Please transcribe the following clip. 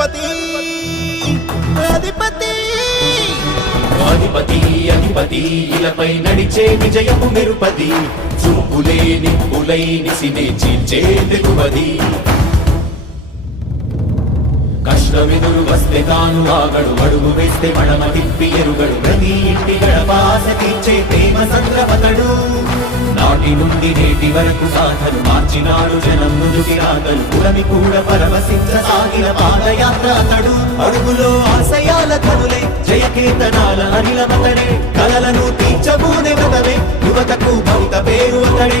అధిపతి. అధిపతి. అధిపతి అధిపతి ఇలపై నడిచే విజయము మెరుపది. చూపులే నిప్పులై నిసినే చీల్చే తెగువది కష్టమెదురు వస్తే తాను ఆగడు. అడుగు వేస్తే మడమ తిప్పి ఎరుగడు. ప్రతి ఇంటి గడపాస తీర్చే ప్రేమ సంద్రపతడు. నాటి నుండి నేటి వరకు సాధను మార్చినాడు జనం ముందుకి రాగలు పురమి కూడా పరవశించ సాగిన పాదయాత్ర అతడు. అడుగులో ఆశయాల కనులే జయకేతనాల అనిలమతడే కలలను తీర్చబూనే వ్రతమే యువతకు భవిత పేరు అతడే.